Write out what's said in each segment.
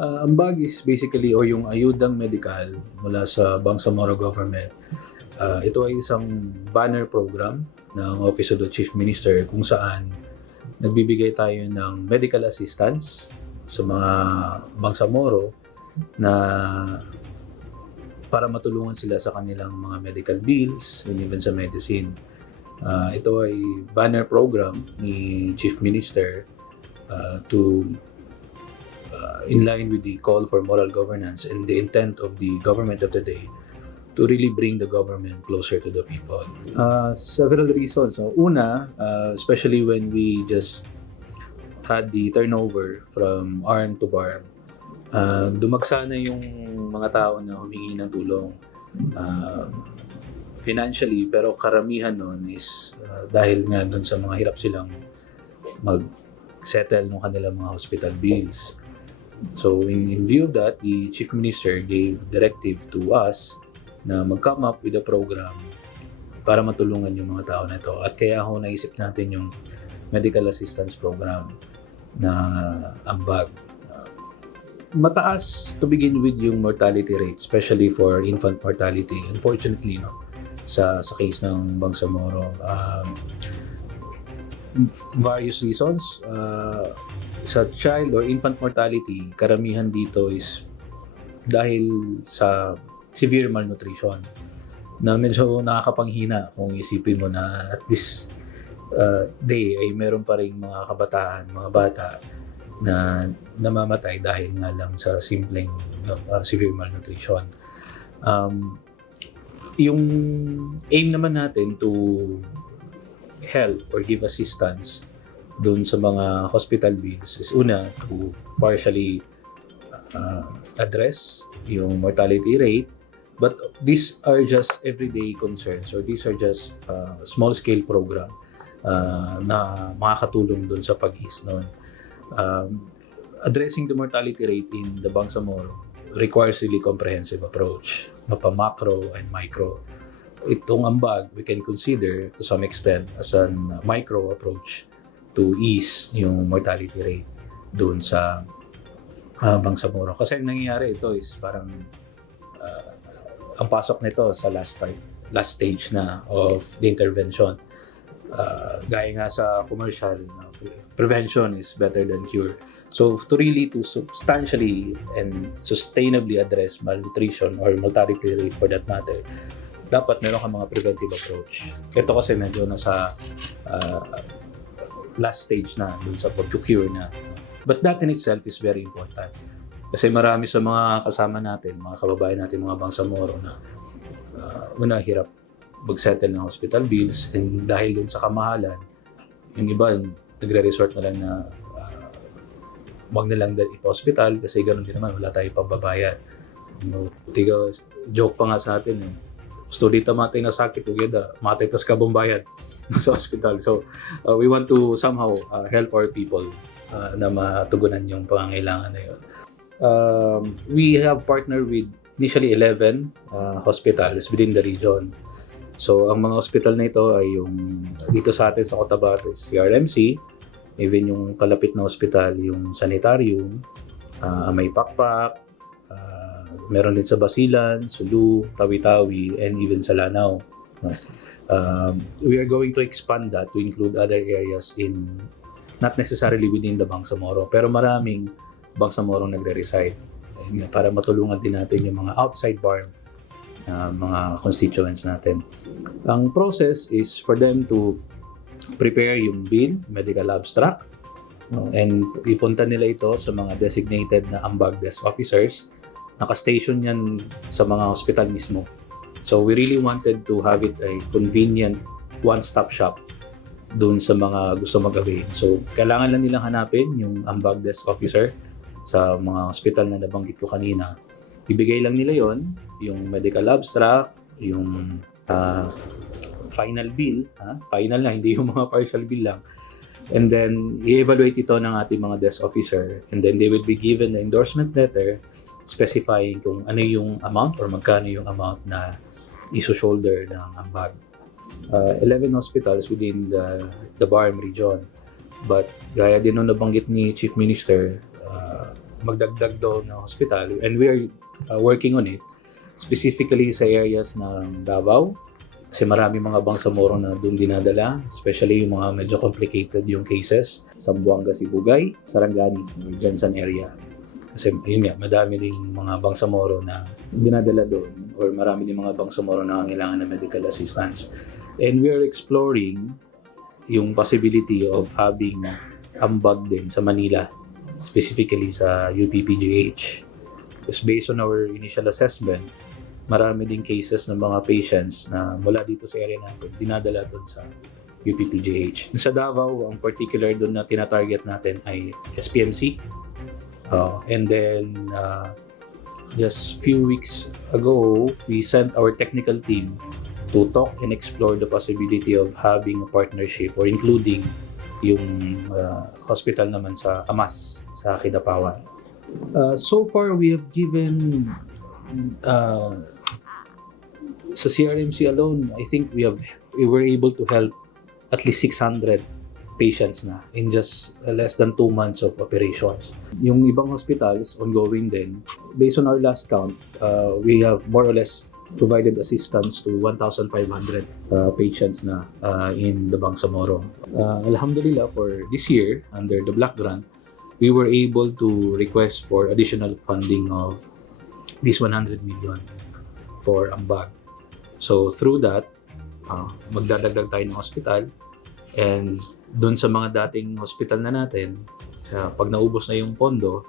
Ambag is basically o yung ayudang medikal mula sa Bangsamoro government. Ito ay isang banner program ng Office of the Chief Minister kung saan nagbibigay tayo ng medical assistance sa mga Bangsamoro na para matulungan sila sa kanilang mga medical bills and even sa medicine. Ito ay banner program ni Chief Minister to in line with the call for moral governance and the intent of the government of the day to really bring the government closer to the people. Several reasons. So, una, especially when we just had the turnover from ARM to BARMM, dumagsa na yung mga tao na humingi ng tulong financially, pero karamihan nun is dahil nga dun sa mga hirap silang mag-settle ng kanilang mga hospital bills. So in view of that, the Chief Minister gave directive to us na mag-come up with a program para matulungan yung mga tao na ito. At kaya ako naisip natin yung medical assistance program na Ambag. Mataas to begin with yung mortality rate, especially for infant mortality. Unfortunately, sa case ng Bangsamoro, various reasons. Sa child or infant mortality, karamihan dito is dahil sa severe malnutrition na medyo nakakapanghina kung isipin mo na at this day ay meron pa rin mga kabataan, mga bata na namamatay dahil nga lang sa simpleng severe malnutrition. Yung aim naman natin to help or give assistance doon sa mga hospital bills is una, to partially address yung mortality rate, but these are just everyday concerns or these are just small scale program na makakatulong doon sa pag-ease noon. Addressing the mortality rate in the Bangsamoro requires really comprehensive approach, mapa-macro and micro. Itong Ambag, we can consider to some extent as a micro approach to ease yung mortality rate doon sa Bangsamoro. Kasi ang nangyayari ito is parang ang pasok nito sa last stage na of the intervention. Gaya nga sa commercial, prevention is better than cure. So to substantially and sustainably address malnutrition or mortality rate for that matter, dapat meron kang mga preventive approach. Ito kasi medyo nasa last stage na dun sa pag-cure na. But that in itself is very important. Kasi marami sa mga kasama natin, mga kababayan natin, mga Bangsamoro na una hirap mag-settle ng hospital bills, and dahil dun sa kamahalan, yung iba nagre-resort na lang na wag na lang dahil hospital kasi ganoon din naman, wala tayong pambabayad. Joke pa nga sa atin gusto dito matay na sakit, matay tas ka bombayad sa hospital. So we want to somehow help our people na matugunan yung pangangailangan na yun. We have partnered with initially 11 hospitals within the region. So ang mga hospital na ito ay yung dito sa atin sa Cotabato, CRMC, even yung kalapit na hospital, yung sanitarium, may Pakpak, meron din sa Basilan, Sulu, Tawi-Tawi, and even sa Lanao. We are going to expand that to include other areas in, not necessarily within the Bangsamoro, pero maraming Bangsamoro nagre-reside para matulungan din natin yung mga outside BARMM, mga constituents natin. Ang process is for them to prepare yung bill, medical abstract, and ipunta nila ito sa mga designated na Ambag desk officers. Naka-station yan sa mga hospital mismo. So we really wanted to have it a convenient one-stop shop doon sa mga gusto mag-avail. So kailangan lang nilang hanapin yung Ambag desk officer sa mga hospital na nabanggit ko kanina. Ibigay lang nila yon, yung medical abstract, yung final bill, final na, hindi yung mga partial bill lang. And then i-evaluate ito ng ating mga desk officer, and then they will be given the endorsement letter specifying kung ano yung amount or magkano yung amount na iso-shoulder ng Ambag. 11 hospitals within the BARMM region. But gaya din nung nabanggit ni Chief Minister, magdagdag doon na hospital, and we are working on it, specifically sa areas ng Davao, kasi marami mga bangsamoro na doon dinadala, especially yung mga medyo complicated yung cases, sa Buanga, Sibugay, Sarangani, Jansan area. Kasi yun nga, madami ding mga bangsamoro na dinadala doon, or marami ding mga bangsamoro na kailangan ng medical assistance. And we are exploring yung possibility of having ambag din sa Manila, specifically sa UPPGH. Because based on our initial assessment, marami ding cases ng mga patients na mula dito sa area natin, dinadala doon sa UPPGH. Sa Davao, ang particular doon na tinatarget natin ay SPMC. And then, just few weeks ago, we sent our technical team to talk and explore the possibility of having a partnership or including yung hospital naman sa Amas, sa Kidapawan. So far, we have given sa CRMC alone, I think we were able to help at least 600 patients na in just less than 2 months of operations. Yung ibang hospitals, ongoing din. Based on our last count, we have more or less provided assistance to 1,500 patients na in the Bangsamoro. Alhamdulillah, for this year, under the Black Grant, we were able to request for additional funding of this 100 million for Ambag. So through that, magdadagdag tayo ng hospital, and doon sa mga dating hospital na natin, pag naubos na yung pondo,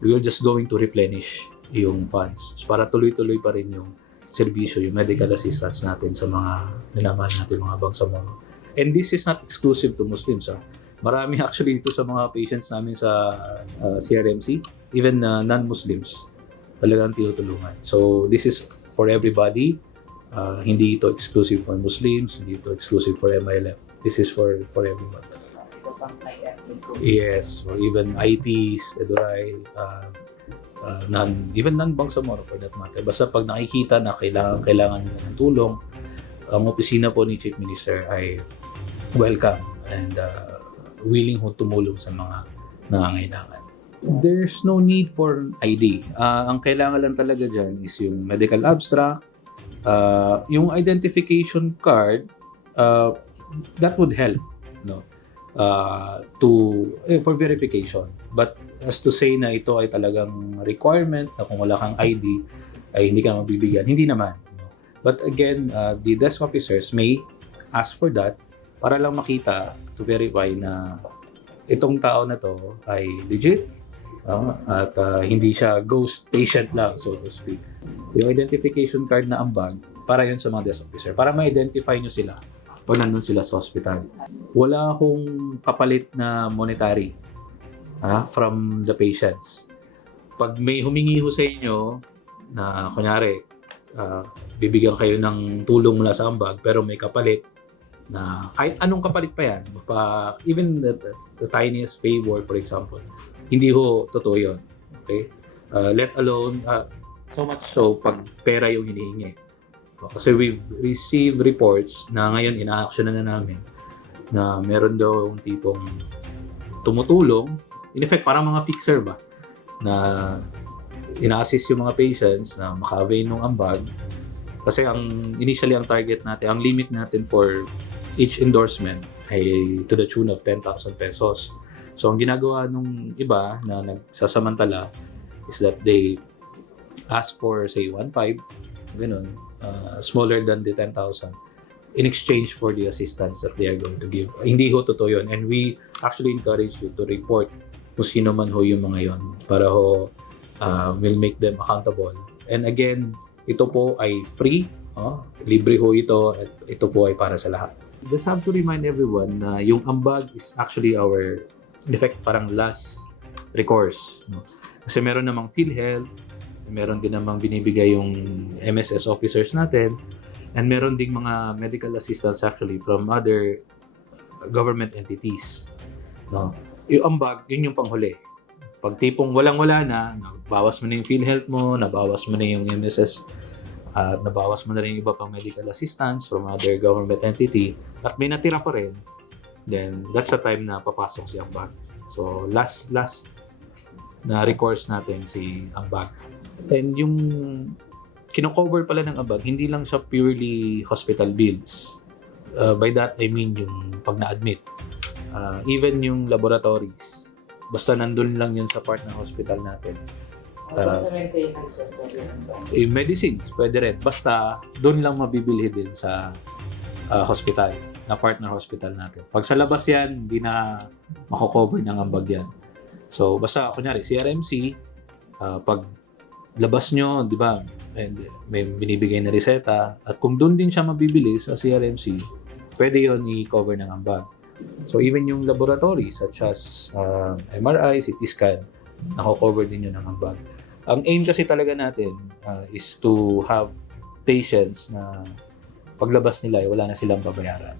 we are just going to replenish yung funds para tuloy-tuloy pa rin yung serbisyo, yung medical assistance natin sa mga minamahal natin mga bangsamoro. And this is not exclusive to Muslims. Marami actually dito sa mga patients namin sa CRMC, even non-Muslims, talagang tinutulungan. So this is for everybody. Hindi ito exclusive for Muslims, hindi ito exclusive for MILF. This is for everyone. Yes, or even IPs, Eduray, even non-bangsamoro for that matter. Basta pag nakikita na kailangan nila ng tulong, ang opisina po ni Chief Minister ay welcome and willing ho tumulong sa mga nangangailangan. There's no need for ID. Ang kailangan lang talaga dyan is yung medical abstract, yung identification card, that would help, no, for verification. But as to say na ito ay talagang requirement na kung wala kang ID ay hindi ka mabibigyan, hindi naman. But again, the desk officers may ask for that para lang makita, to verify na itong tao na to ay legit, at hindi siya ghost patient lang, so to speak. Yung identification card na ambag, para yun sa mga desk officer, para ma-identify nyo sila pag nandun sila sa hospital. Wala akong kapalit na monetary from the patients. Pag may humingi ho sa inyo na kunyari, bibigyan kayo ng tulong mula sa ambag pero may kapalit na kahit anong kapalit pa yan, even the tiniest favor, for example, hindi ho totoo yun. Okay? Let alone, so much so, pag pera yung hinihingi. Kasi we've received reports na ngayon ina-action na namin na meron daw yung tipong tumutulong, in effect parang mga fixer ba, na ina-assist yung mga patients na maka-avail ng ambag. Kasi initially ang target natin, ang limit natin for each endorsement ay to the tune of 10,000 pesos. So ang ginagawa nung iba na nagsasamantala is that they ask for say 1.5, ganun, smaller than the 10,000 in exchange for the assistance that they are going to give. Hindi ho totoo yun, and we actually encourage you to report kung sino man ho yung mga yon para ho will make them accountable. And again, ito po ay free, libre ho ito, at ito po ay para sa lahat. Just have to remind everyone na yung ambag is actually our, in effect, parang last recourse, no? Kasi meron namang PhilHealth, meron din namang binibigay yung MSS officers natin, and meron ding mga medical assistance actually from other government entities, no? Yung ambag, yun yung panghuli. Pag tipong walang-wala na, nabawas mo na yung PhilHealth mo, nabawas mo na yung MSS, nabawas mo na rin yung iba pang medical assistance from other government entity, at may natira pa rin, then that's the time na papasok si ambag. So last na recourse natin si Ambag. And yung kino-cover pala ng Ambag, hindi lang siya purely hospital bills. By that, I mean yung pag na-admit. Even yung laboratories. Basta nandun lang yun sa part ng hospital natin. Sa maintenance, Medicines, pwede rin. Basta doon lang mabibili din sa hospital, na partner hospital natin. Pag sa labas yan, hindi na mako-cover ng Ambag yan. So, basta, kunyari, CRMC, pag labas nyo, di ba, may binibigay na reseta, at kung doon din siya mabibili sa CRMC, pwede yon i-cover ng Ambag. So, even yung laboratory, such as MRI, CT scan, nako-cover din yun ng Ambag. Ang aim kasi talaga natin is to have patients na paglabas nila, wala na silang babayaran.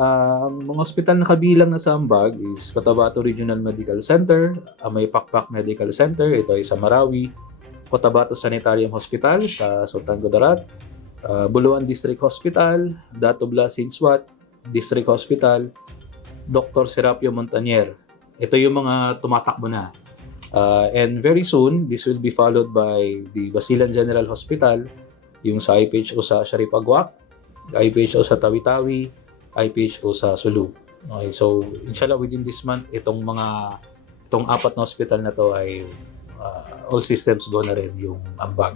Ang mga ospital na kabilang na sa Ambag is Cotabato Regional Medical Center, May Pakpak Medical Center, ito ay sa Marawi, Cotabato Sanitarium Hospital sa Sultan Kudarat, Buluan District Hospital, Dato Blas Sinswat District Hospital, Dr. Serapio Montañer. Ito yung mga tumatakbo na. And very soon, this will be followed by the Basilan General Hospital, yung sa IPHO sa Sharif Agwak, IPHO sa Tawi-Tawi, IPHO sa Sulu. Okay, so inshallah within this month, itong apat na hospital na to ay all systems go na rin yung Ambag.